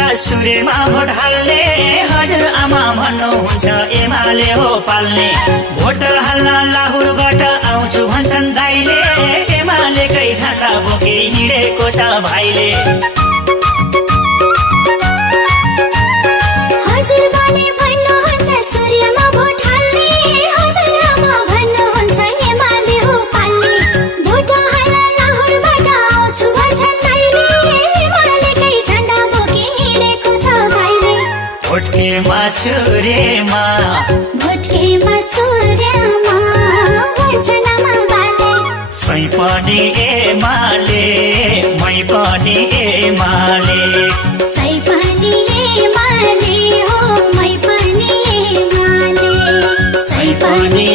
सासुरेमा vote हाल्ने हजुरआमा भन्नुहुन्छ एमाले हो पाल्ने। भोट हाल्न लाहुरबाट आउँछु भन्छन् दाइले, एमालेकै झण्डा बोके हिँडेको छ भाइले। हजुरबाले भन्नुहुन्छ सूर्यमा भोट हाल्ने, हजुरआमा भन्नुहुन्छ एमाले हो पाल्ने। भोट हाल्न लाहुरबाट आउँछु भन्छन् दाइले, एमालेकै झण्डा बोके हिँडेको छ भाइले। भोटकेमा सूर्यमा भन्छन् आमा बाले। सै पनि एमाले मै पनि एमाले। सै पनि एमाले हो मै पनि एमाले। सै पनि